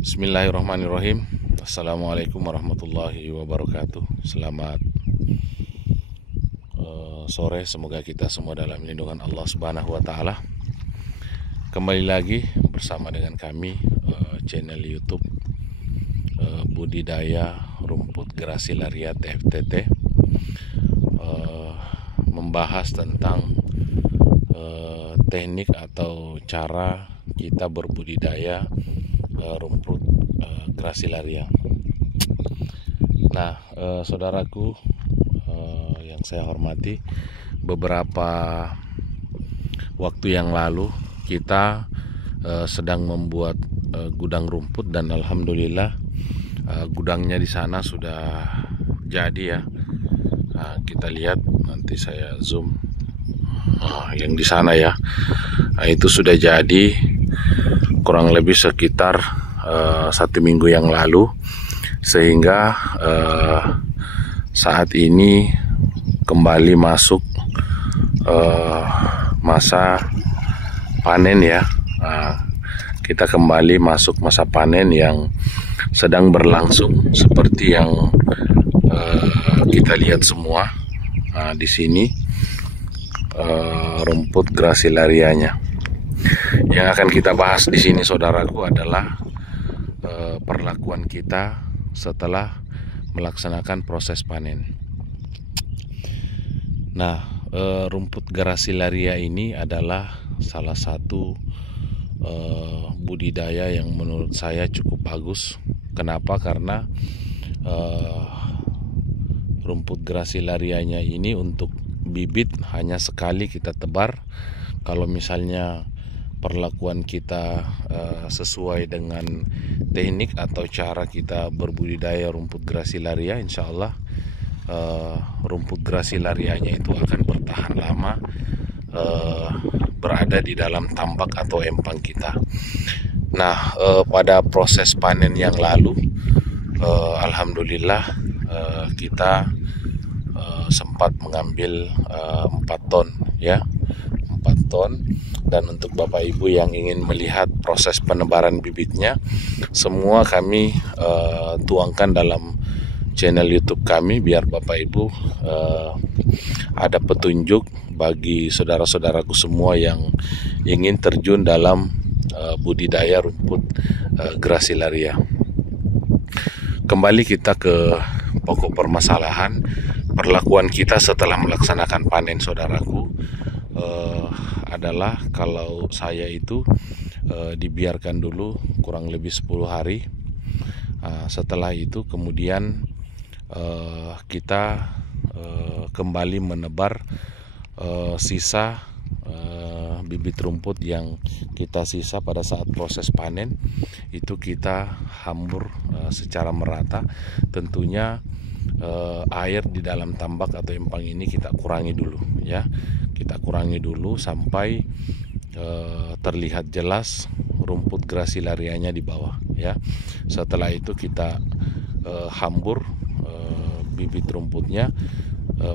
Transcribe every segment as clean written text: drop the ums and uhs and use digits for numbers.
Bismillahirrahmanirrahim. Assalamualaikum warahmatullahi wabarakatuh. Selamat sore. Semoga kita semua dalam lindungan Allah Subhanahu wa Ta'ala. Kembali lagi bersama dengan kami, channel YouTube Budidaya Rumput Gracilaria TFTT, membahas tentang teknik atau cara kita berbudidaya rumput Gracilaria. Nah, saudaraku yang saya hormati, beberapa waktu yang lalu kita sedang membuat gudang rumput dan alhamdulillah gudangnya di sana sudah jadi ya. Nah, kita lihat, nanti saya zoom yang di sana ya. Nah, itu sudah jadi kurang lebih sekitar 1 minggu yang lalu, sehingga saat ini kembali masuk masa panen ya. Nah, kita kembali masuk masa panen yang sedang berlangsung seperti yang kita lihat semua. Nah, di sini rumput Gracilarianya. Yang akan kita bahas di sini, saudaraku, adalah perlakuan kita setelah melaksanakan proses panen. Nah, rumput Gracilaria ini adalah salah satu budidaya yang menurut saya cukup bagus. Kenapa? Karena rumput Gracilarianya ini untuk bibit hanya sekali kita tebar. Kalau misalnya perlakuan kita sesuai dengan teknik atau cara kita berbudidaya rumput Gracilaria, insya Allah rumput Gracilarianya itu akan bertahan lama berada di dalam tambak atau empang kita. Nah, pada proses panen yang lalu, alhamdulillah kita sempat mengambil 4 ton ya, 4 ton. Dan untuk Bapak Ibu yang ingin melihat proses penebaran bibitnya, semua kami tuangkan dalam channel YouTube kami, biar Bapak Ibu ada petunjuk bagi saudara-saudaraku semua yang ingin terjun dalam budidaya rumput Gracilaria. Kembali kita ke pokok permasalahan, perlakuan kita setelah melaksanakan panen, saudaraku, adalah kalau saya itu dibiarkan dulu kurang lebih 10 hari. Setelah itu kemudian kita kembali menebar sisa bibit rumput yang kita sisa pada saat proses panen. Itu kita hambur secara merata. Tentunya air di dalam tambak atau empang ini kita kurangi dulu ya. Kita kurangi dulu sampai terlihat jelas rumput Gracilarianya di bawah ya. Setelah itu kita hambur bibit rumputnya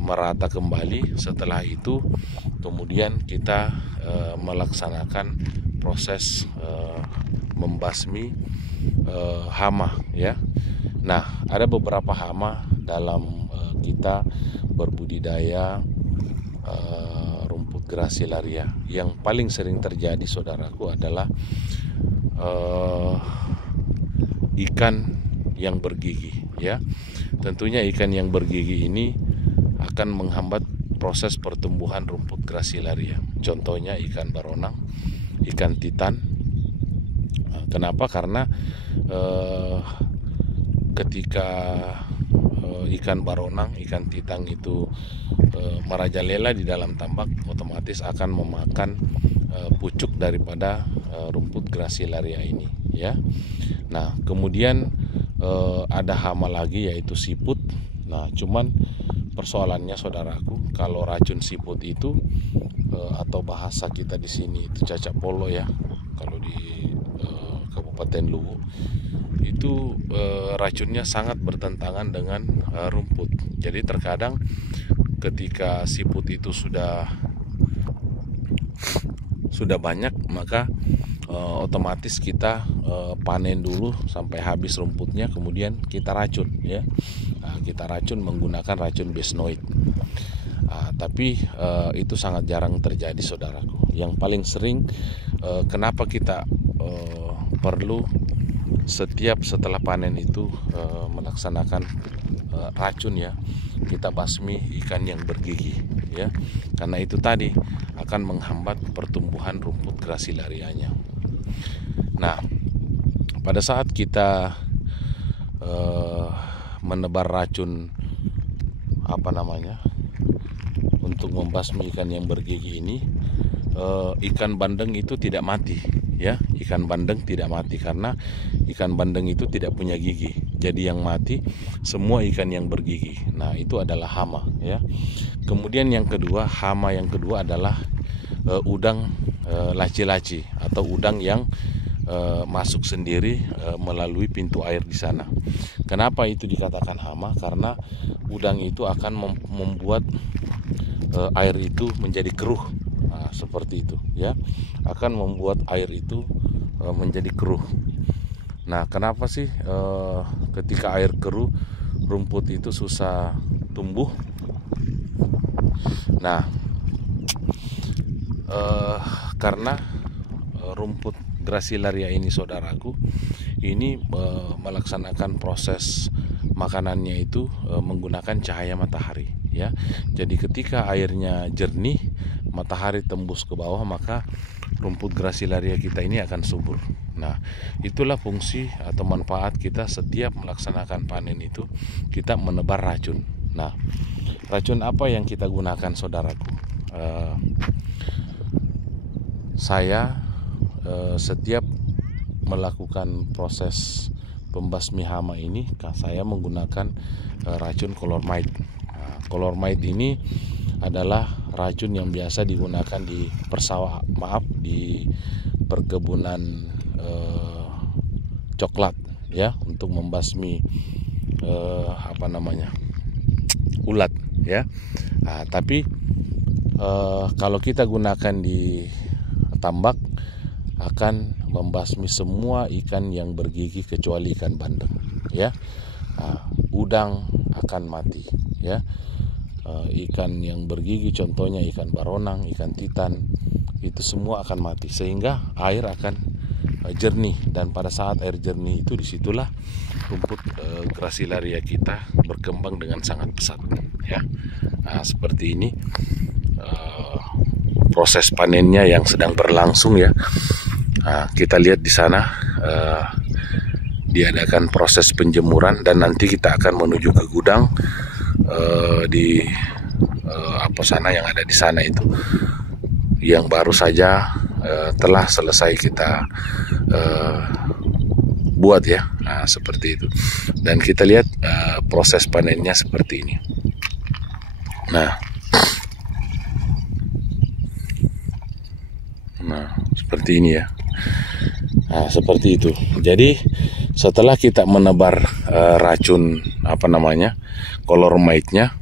merata kembali. Setelah itu kemudian kita melaksanakan proses membasmi hama ya. Nah, ada beberapa hama dalam kita berbudidaya rumput Gracilaria. Yang paling sering terjadi, saudaraku, adalah ikan yang bergigi ya. Tentunya ikan yang bergigi ini akan menghambat proses pertumbuhan rumput Gracilaria. Contohnya ikan baronang, ikan titan. Kenapa? Karena ketika ikan baronang, ikan titan itu merajalela di dalam tambak, otomatis akan memakan pucuk daripada rumput Gracilaria ini ya. Nah, kemudian ada hama lagi, yaitu siput. Nah, cuman persoalannya, saudaraku, kalau racun siput itu atau bahasa kita di sini itu cacak polo ya, kalau di Kabupaten Luwu itu racunnya sangat bertentangan dengan rumput. Jadi terkadang ketika siput itu sudah banyak, maka otomatis kita panen dulu sampai habis rumputnya, kemudian kita racun ya. Kita racun menggunakan racun bisnoid. Tapi itu sangat jarang terjadi, saudaraku. Yang paling sering kenapa kita perlu setiap setelah panen itu melaksanakan racun ya, kita basmi ikan yang bergigi ya, karena itu tadi akan menghambat pertumbuhan rumput gracilarianya. Nah, pada saat kita menebar racun untuk membasmi ikan yang bergigi ini, ikan bandeng itu tidak mati ya. Ikan bandeng tidak mati karena ikan bandeng itu tidak punya gigi. Jadi yang mati semua ikan yang bergigi. Nah, itu adalah hama ya. Kemudian yang kedua, hama yang kedua adalah udang laci-laci atau udang yang masuk sendiri melalui pintu air di sana. Kenapa itu dikatakan hama? Karena udang itu akan membuat air itu menjadi keruh. Nah, seperti itu ya, akan membuat air itu menjadi keruh. Nah, kenapa sih ketika air keruh rumput itu susah tumbuh? Nah, karena rumput gracilaria ini, saudaraku, ini melaksanakan proses makanannya itu menggunakan cahaya matahari ya. Jadi ketika airnya jernih, matahari tembus ke bawah, maka rumput gracilaria kita ini akan subur. Nah, itulah fungsi atau manfaat kita setiap melaksanakan panen itu, kita menebar racun. Nah, racun apa yang kita gunakan, saudaraku? Saya setiap melakukan proses pembasmi hama ini, saya menggunakan racun colormite. Nah, colormite ini adalah racun yang biasa digunakan di di perkebunan coklat ya, untuk membasmi ulat ya. Nah, tapi kalau kita gunakan di tambak akan membasmi semua ikan yang bergigi kecuali ikan bandeng ya. Udang akan mati ya. Ikan yang bergigi contohnya ikan baronang, ikan titan, itu semua akan mati sehingga air akan jernih, dan pada saat air jernih itu disitulah rumput gracilaria kita berkembang dengan sangat pesat ya. Nah, seperti ini proses panennya yang sedang berlangsung ya. Nah, kita lihat di sana diadakan proses penjemuran, dan nanti kita akan menuju ke gudang di sana yang ada di sana itu, yang baru saja telah selesai kita buat ya. Nah, seperti itu, dan kita lihat proses panennya seperti ini. Nah, seperti ini ya. Nah, seperti itu. Jadi setelah kita menebar racun colormite-nya,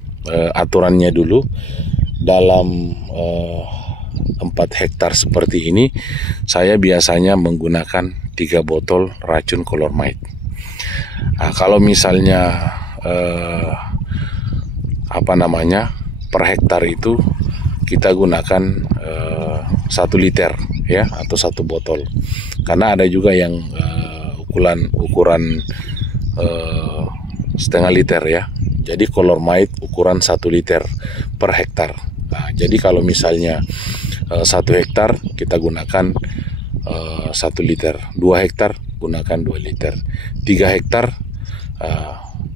aturannya dulu dalam 4 hektar seperti ini, saya biasanya menggunakan 3 botol racun colormite. Nah, kalau misalnya per hektar itu kita gunakan 1 liter ya, atau 1 botol, karena ada juga yang ukuran setengah liter ya. Jadi colormite ukuran 1 liter per hektar. Nah, jadi kalau misalnya 1 hektar kita gunakan 1 liter, 2 hektar gunakan 2 liter, 3 hektar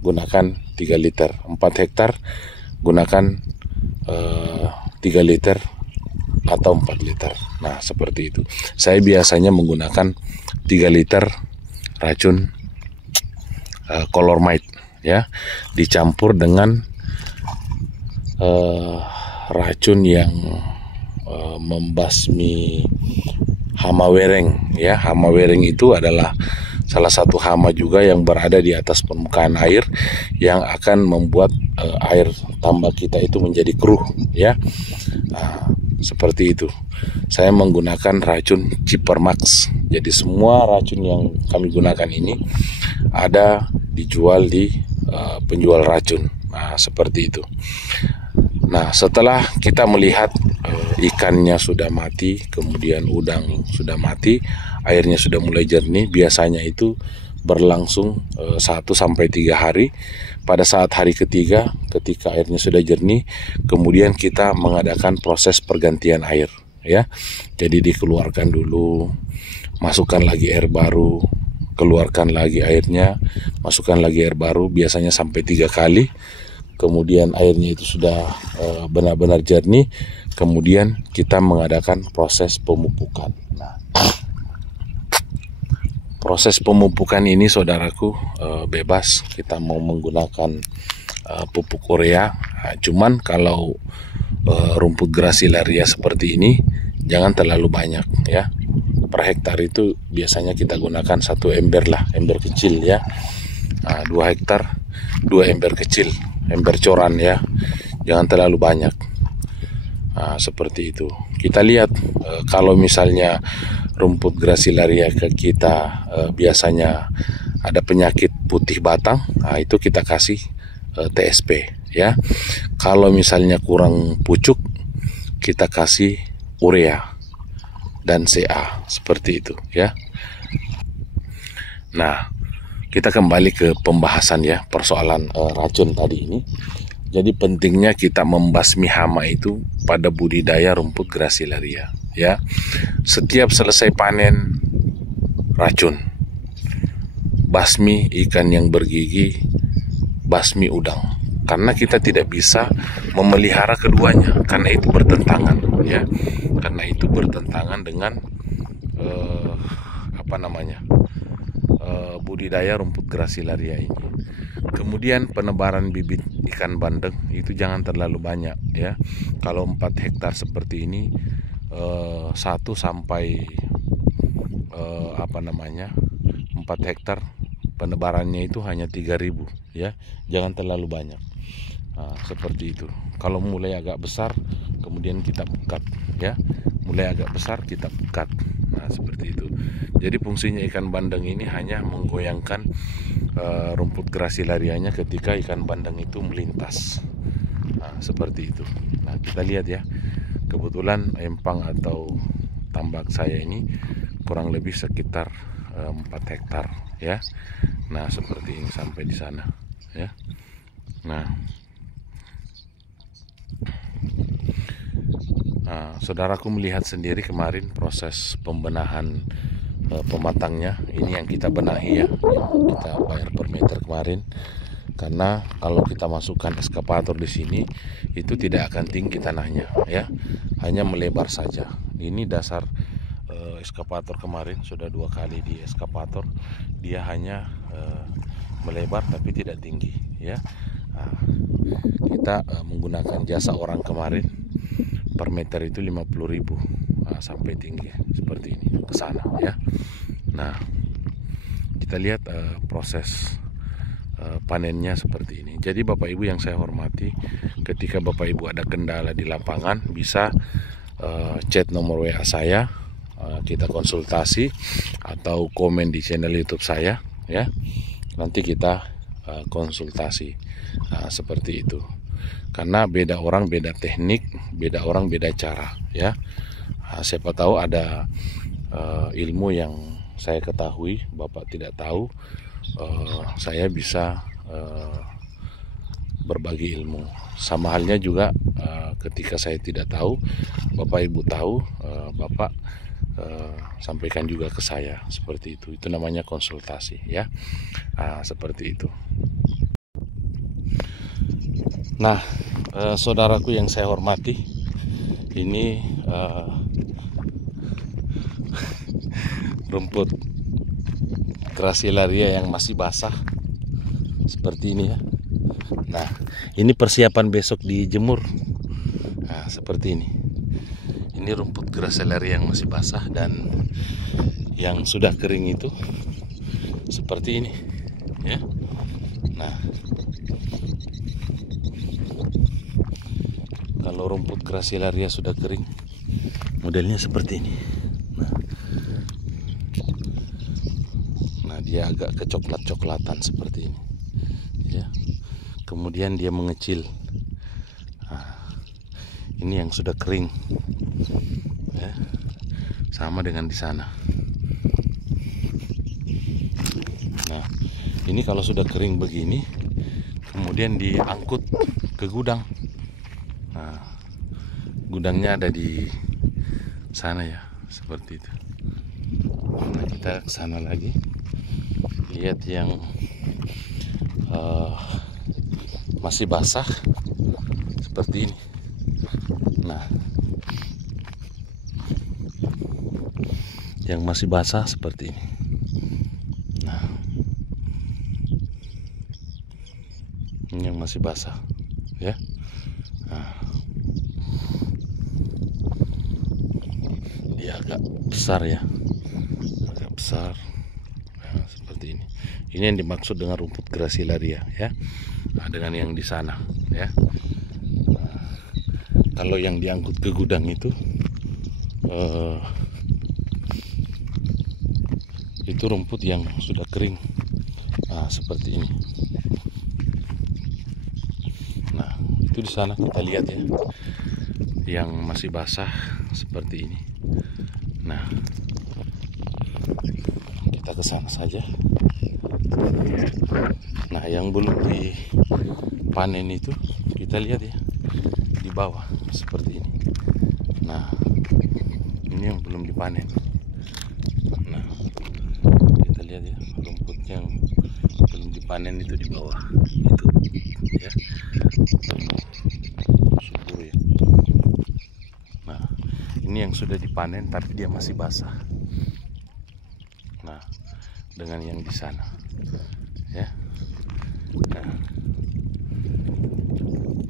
gunakan 3 liter, 4 hektar gunakan 3 liter atau 4 liter. Nah, seperti itu. Saya biasanya menggunakan 3 liter racun colormite ya, dicampur dengan racun yang membasmi hama wereng ya. Hama wereng itu adalah salah satu hama juga yang berada di atas permukaan air, yang akan membuat air tambak kita itu menjadi keruh ya. Nah, seperti itu. Saya menggunakan racun Cipermax. Jadi semua racun yang kami gunakan ini ada dijual di penjual racun. Nah, seperti itu. Nah, setelah kita melihat ikannya sudah mati, kemudian udang sudah mati, airnya sudah mulai jernih, biasanya itu berlangsung 1-3 hari. Pada saat hari ketiga, ketika airnya sudah jernih, kemudian kita mengadakan proses pergantian air, ya. Jadi dikeluarkan dulu, masukkan lagi air baru, keluarkan lagi airnya, masukkan lagi air baru, biasanya sampai 3 kali. Kemudian airnya itu sudah benar-benar jernih, kemudian kita mengadakan proses pemupukan. Nah, proses pemupukan ini saudaraku bebas, kita mau menggunakan pupuk urea. Nah, cuman kalau rumput grasilaria seperti ini jangan terlalu banyak, ya. Per hektar itu biasanya kita gunakan 1 ember lah, ember kecil, ya. 2 hektar 2 ember kecil, ember coran, ya, jangan terlalu banyak. Nah, seperti itu. Kita lihat kalau misalnya rumput grasilaria ke kita biasanya ada penyakit putih batang, nah itu kita kasih TSP, ya. Kalau misalnya kurang pucuk, kita kasih urea dan CA, seperti itu, ya. Nah, kita kembali ke pembahasan, ya, persoalan racun tadi ini. Jadi pentingnya kita membasmi hama itu pada budidaya rumput grasilaria, ya. Setiap selesai panen racun, basmi ikan yang bergigi, basmi udang. Karena kita tidak bisa memelihara keduanya, karena itu bertentangan, ya. Karena itu bertentangan dengan budidaya rumput grasilaria ini. Kemudian penebaran bibit ikan bandeng itu jangan terlalu banyak, ya. Kalau 4 hektar seperti ini 1 sampai 4 hektar penebarannya itu hanya 3.000, ya. Jangan terlalu banyak. Nah, seperti itu. Kalau mulai agak besar kemudian kita pukat, ya. Mulai agak besar kita pukat. Nah, seperti itu. Jadi fungsinya ikan bandeng ini hanya menggoyangkan rumput grasilarianya ketika ikan bandeng itu melintas. Nah, seperti itu. Nah, kita lihat, ya. Kebetulan empang atau tambak saya ini kurang lebih sekitar 4 hektar, ya. Nah, seperti ini sampai di sana, ya. Nah, saudaraku melihat sendiri kemarin proses pembenahan pematangnya. Ini yang kita benahi, ya, yang kita bayar per meter kemarin. Karena kalau kita masukkan eskapator di sini itu tidak akan tinggi tanahnya, ya, hanya melebar saja. Ini dasar eskapator kemarin sudah 2 kali di eskapator, dia hanya melebar tapi tidak tinggi, ya. Nah, kita menggunakan jasa orang kemarin, per meter itu 50.000 sampai tinggi seperti ini ke sana, ya. Nah, kita lihat proses panennya seperti ini. Jadi Bapak Ibu yang saya hormati, ketika Bapak Ibu ada kendala di lapangan bisa chat nomor WA saya, kita konsultasi atau komen di channel YouTube saya, ya. Nanti kita konsultasi. Nah, seperti itu. Karena beda orang beda teknik, beda orang beda cara, ya. Nah, siapa tahu ada ilmu yang saya ketahui Bapak tidak tahu, saya bisa berbagi ilmu. Sama halnya juga ketika saya tidak tahu, Bapak Ibu tahu, Bapak sampaikan juga ke saya, seperti itu. Itu namanya konsultasi, ya. Seperti itu. Nah, saudaraku yang saya hormati, ini rumput grasilaria yang masih basah seperti ini, ya. Nah, ini persiapan besok dijemur. Nah, seperti ini. Ini rumput grasilaria yang masih basah, dan yang sudah kering itu seperti ini, ya. Nah, kalau rumput grasilaria sudah kering modelnya seperti ini. Nah, dia agak kecoklat-coklatan seperti ini, ya. Kemudian dia mengecil. Nah, ini yang sudah kering, ya. Sama dengan di sana. Nah, ini kalau sudah kering begini, kemudian diangkut ke gudang. Nah, gudangnya ada di sana ya, seperti itu. Nah, kita ke sana lagi, lihat yang masih basah seperti ini. Nah, yang masih basah seperti ini. Nah, ini yang masih basah, ya. Nah, dia agak besar ya, agak besar. Nah, seperti ini. Ini yang dimaksud dengan rumput gracilaria, ya. Nah, dengan yang di sana, ya. Nah, kalau yang diangkut ke gudang itu rumput yang sudah kering. Nah, seperti ini. Nah, itu di sana kita lihat ya, yang masih basah seperti ini. Nah, kita ke sana saja. Nah, yang belum dipanen itu kita lihat ya, di bawah seperti ini. Nah, ini yang belum dipanen. Nah, kita lihat ya, rumput yang belum dipanen itu di bawah itu, ya. Subur ya. Nah, ini yang sudah dipanen tapi dia masih basah. Nah, dengan yang di sana, ya. Nah,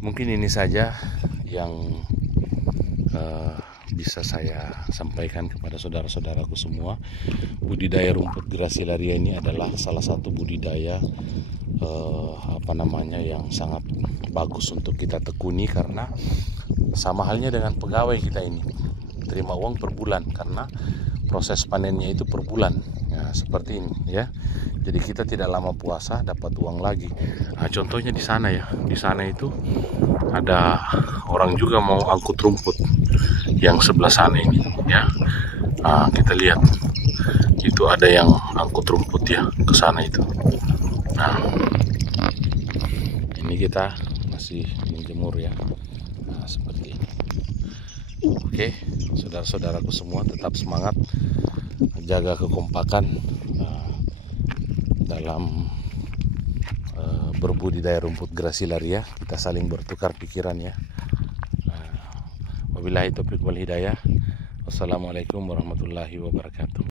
mungkin ini saja yang bisa saya sampaikan kepada saudara-saudaraku semua. Budidaya rumput gracilaria ini adalah salah satu budidaya yang sangat bagus untuk kita tekuni, karena sama halnya dengan pegawai kita ini, terima uang per bulan karena proses panennya itu per bulan. Nah, seperti ini ya. Jadi kita tidak lama puasa dapat uang lagi. Nah, contohnya di sana ya. Di sana itu ada orang juga mau angkut rumput yang sebelah sana ini ya. Nah, kita lihat itu ada yang angkut rumput ya ke sana itu. Nah, ini kita masih menjemur ya. Nah, seperti ini. Oke, saudara-saudaraku semua, tetap semangat, jaga kekompakan dalam berbudidaya rumput gracilaria. Kita saling bertukar pikiran ya. Wabillahi taufiq wal hidayah. Wassalamualaikum warahmatullahi wabarakatuh.